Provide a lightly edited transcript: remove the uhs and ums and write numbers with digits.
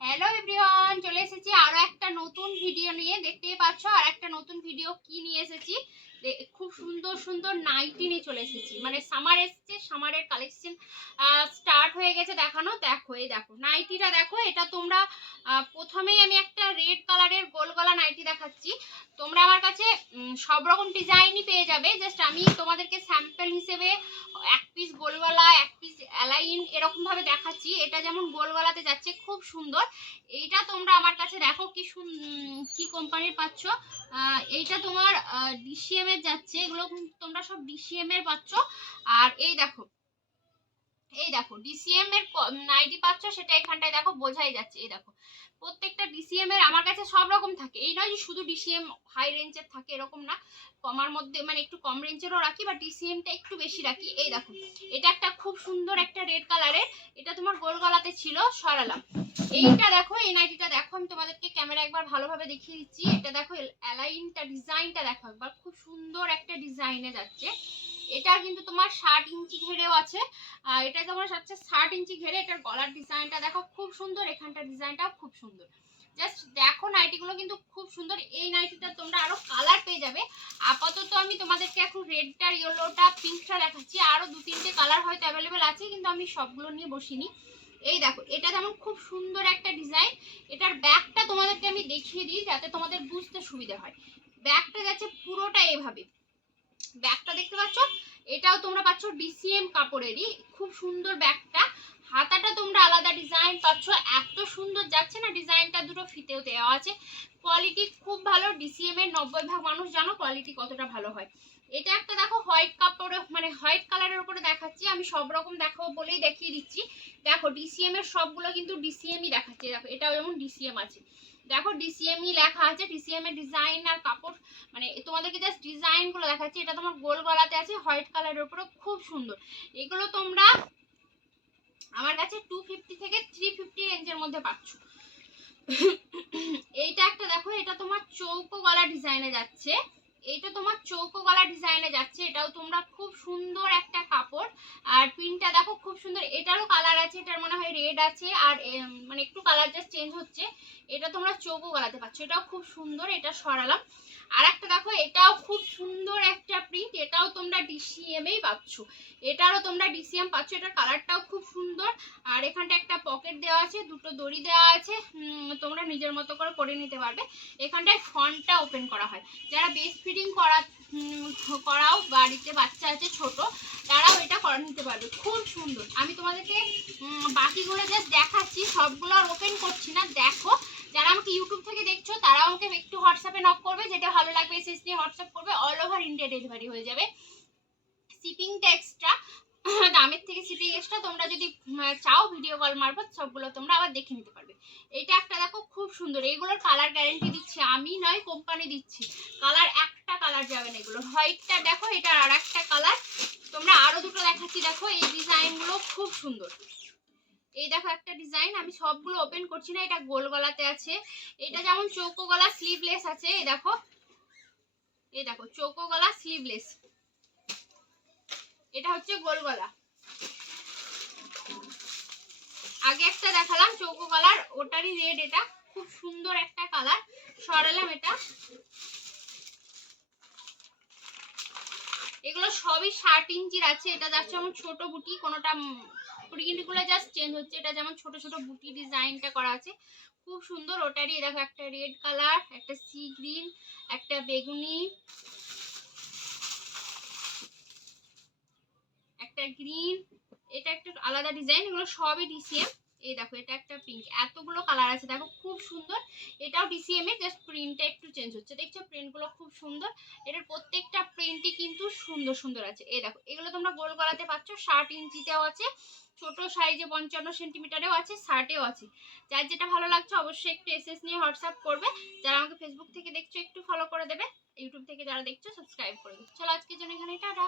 Hello everyone, চলে এসেছি আরো একটা নতুন ভিডিও নিয়ে। দেখতেই পাচ্ছ আর একটা নতুন ভিডিও কি নিয়ে এসেছি। খুব সুন্দর সুন্দর নাইটি নিয়ে চলে এসেছি। মানে সামার এসেছে, সামারের কালেকশন স্টার্ট হয়ে গেছে দেখানো। দেখো এই দেখো নাইটিটা দেখো। এটা তোমরা প্রথমেই আমি একটা রেড কালারের গোল গলা নাইটি দেখাচ্ছি। তোমরা আমার কাছে সব রকম ডিজাইনই পেয়ে যাবে। জাস্ট আমি তোমাদেরকে স্যাম্পল হিসেবে এক পিস গোল গলা, এক পিস অ্যালাইন এরকম ভাবে দেখাচ্ছি। এটা যেমন গোল গলাতে যাচ্ছে খুব সুন্দর। এইটা তোমরা আমার কাছে দেখো কি কোম্পানির পাচ্ছ। এইটা তোমার ডিসিএম এর যাচ্ছে। এগুলো তোমরা সব ডিসিএম এর পাচ্ছ। আর এই দেখো ডিসিএম এর নাইটি পাচ্ছ, সেটা এখানটায় দেখো বোঝাই যাচ্ছে। এই দেখো প্রত্যেকটা ডিসিএম এর আমার কাছে সব রকম থাকে। এই নয় যে শুধু ডিসিএম হাই রেঞ্জের থাকে, এরকম না। কমার মধ্যে মানে একটু কম রেঞ্জেরও রাখি, বা ডিসিএমটা একটু বেশি রাখি। এই দেখো এটা একটা খুব সুন্দর একটা রেড কালারের, এটা তোমার গোল গলাতে ছিল, সরালাম। এইটা দেখো, এই নাইটিটা দেখো, আমি তোমাদেরকে ক্যামেরা একবার ভালোভাবে দেখিয়ে দিচ্ছি। এটা দেখো অ্যালাইনটা, ডিজাইনটা দেখো একবার, খুব সুন্দর একটা ডিজাইনে যাচ্ছে। এটা কিন্তু তোমার 60 ইঞ্চি ঘেরেও আছে। এটা তোমার হচ্ছে 60 ইঞ্চি ঘেরে। এটার গলার ডিজাইনটা দেখো খুব সুন্দর, এখানটার ডিজাইনটাও খুব সুন্দর। জাস্ট দেখো নাইটিগুলো কিন্তু খুব সুন্দর। এই নাইটিটা তোমরা আরো কালার পেয়ে যাবে। আপাতত আমি তোমাদেরকে এখন রেডটা, ইয়েলোটা, পিঙ্কটা দেখাচ্ছি। আরো 2-3টে কালার হয়তো অ্যাভেলেবেল আছে, কিন্তু আমি সবগুলো নিয়ে বসিনি। এই দেখো এটা যেমন খুব সুন্দর একটা ডিজাইন। এটার ব্যাকটা তোমাদেরকে আমি দেখিয়ে দিই যাতে তোমাদের বুঝতে সুবিধা হয়। ব্যাকটা যাচ্ছে পুরোটা এভাবে। ব্যাগটা দেখতে পাচ্ছ, এটাও তোমরা পাচ্ছ ডিসিএম কাপড়েরই। খুব সুন্দর ব্যাগটা। হাতাটা তোমরা আলাদা ডিজাইন পাচ্ছ। এত সুন্দর যাচ্ছে না ডিজাইনটা, দুটো ফিতেও দেওয়া আছে। কোয়ালিটি খুব ভালো। ডিসিএম এর 90% মানুষ জানো কোয়ালিটি কতটা ভালো হয়। এটা একটা দেখো হোয়াইট কাপড়ে, মানে হোয়াইট কালারের উপরে দেখাচ্ছি। আমি সব রকম দেখাবো বলেই দেখিয়ে দিচ্ছি। দেখো ডিসিএম এর সবগুলো কিন্তু ডিসিএমই দেখাচ্ছি। দেখো এটাও যেমন ডিসিএম আছে, দেখো ডিসিএমই লেখা আছে। ডিসিএম এর ডিজাইন আর কাপড়, মানে তোমাদেরকে জাস্ট ডিজাইন গুলো দেখাচ্ছি। এটা তোমার গোল গলাতে আছে, হোয়াইট কালারের উপরে, খুব সুন্দর। এগুলো তোমরা আমার কাছে 250 থেকে 350 রেঞ্জের মধ্যে পাচ্ছ। এইটা একটা দেখো, এটা তোমার চৌকো গলা ডিজাইনে যাচ্ছে। এটা তোমার চৌকো গলা ডিজাইনে যাচ্ছে। এটাও তোমরা খুব সুন্দর একটা কাপড়। আর প্রিন্টটা দেখো খুব সুন্দর। এটারও কালার আছে, এটার মনে হয় রেড আছে, আর মানে একটু কালার জাস্ট চেঞ্জ হচ্ছে। এটা তোমরা চৌকো গলাতে পাচ্ছ, এটাও খুব সুন্দর। এটা সরালাম। আর একটা দেখো, এটাও খুব সুন্দর একটা প্রিন্ট। এটাও তোমরা ডিসিএম এই পাচ্ছ। এটারও তোমরা ডিসিএম পাচ্ছ। এটার কালারটাও খুব সুন্দর। আর এখানটা একটা পকেট দেওয়া আছে, দুটো দড়ি দেওয়া আছে। তোমরা নিজের মতো করে করে নিতে পারবে। এখানটায় ফন্টটা ওপেন করা হয়। যারা বেস্ট ফিডিং করাও, বাড়িতে বাচ্চা আছে ছোট, তারাও এটা করে নিতে পারবে। খুব সুন্দর। আমি তোমাদেরকে বাকিগুলো জাস্ট দেখাচ্ছি, সবগুলো আর ওপেন করছি না। দেখো যারা আমাকে ইউটিউব থেকে দেখছো তারা আমাকে একটু হোয়াটসঅ্যাপে নক করবে, যেটা ভালো লাগবে এসএস নিয়ে হোয়াটসঅ্যাপ করবে। অল ওভার ইন্ডিয়া ডেলিভারি হয়ে যাবে। শিপিংটা এক্সট্রা, দামের থেকে শিপিং এক্সট্রা। তোমরা যদি চাও ভিডিও কল মারফত সবগুলো তোমরা আবার দেখে নিতে পারবে। এটা একটা দেখো খুব সুন্দর। এগুলোর কালার গ্যারেন্টি দিচ্ছি আমি, নয় কোম্পানি দিচ্ছি। কালার একটা কালার যাবে না। এগুলো হোয়াইটটা দেখো, এটার আর একটা কালার। তোমরা আরো দুটো দেখাচ্ছি। দেখো এই ডিজাইনগুলো খুব সুন্দর। এই দেখো একটা ডিজাইন, আমি সবগুলো ওপেন করছি না। এটা গোল গলাতে আছে। এটা যেমন চৌকো গলা, স্লিভলেস আছে। এই দেখো চৌকো গলা, স্লিভলেস। এটা হচ্ছে গোল গলা। আগে একটা দেখালাম চৌকো কালার, ওটারই রেড। এটা খুব সুন্দর একটা কালার। সরালাম এটা। এগুলো সবই 60 ইঞ্চির আছে। এটা যাচ্ছে যেমন ছোট বুটি, কোনোটা প্রিন্টগুলো জাস্ট চেঞ্জ হচ্ছে। এটা যেমন ছোট ছোট বুটি ডিজাইনটা করা আছে, খুব সুন্দর। ওটারই দেখো একটা রেড কালার, একটা সি গ্রিন, একটা বেগুনি, একটা গ্রিন। এটা একটা আলাদা ডিজাইন। এগুলো সবই ডিসিএম। এই দেখো এটা একটা পিঙ্ক। এতগুলো কালার আছে, দেখো খুব সুন্দর। এটাও ডিসিএম এর, জাস্ট প্রিন্টটা একটু চেঞ্জ হচ্ছে। দেখছো প্রিন্টগুলো খুব সুন্দর। এটার প্রত্যেকটা প্রিন্টই কিন্তু সুন্দর সুন্দর আছে। এই দেখো এগুলো তোমরা গোল গলাতে পাচ্ছ। 60 ইঞ্চিতেও আছে, ছোট সাইজে 55 সেন্টিমিটারেও আছে, 60এও আছে। যার যেটা ভালো লাগছে অবশ্যই একটু এসএস নিয়ে হোয়াটসঅ্যাপ করবে। যারা আমাকে ফেসবুক থেকে দেখছো একটু ফলো করে দেবে, ইউটিউব থেকে যারা দেখছো সাবস্ক্রাইব করে দেবে। চলো আজকের জন্য এখানে টাটা।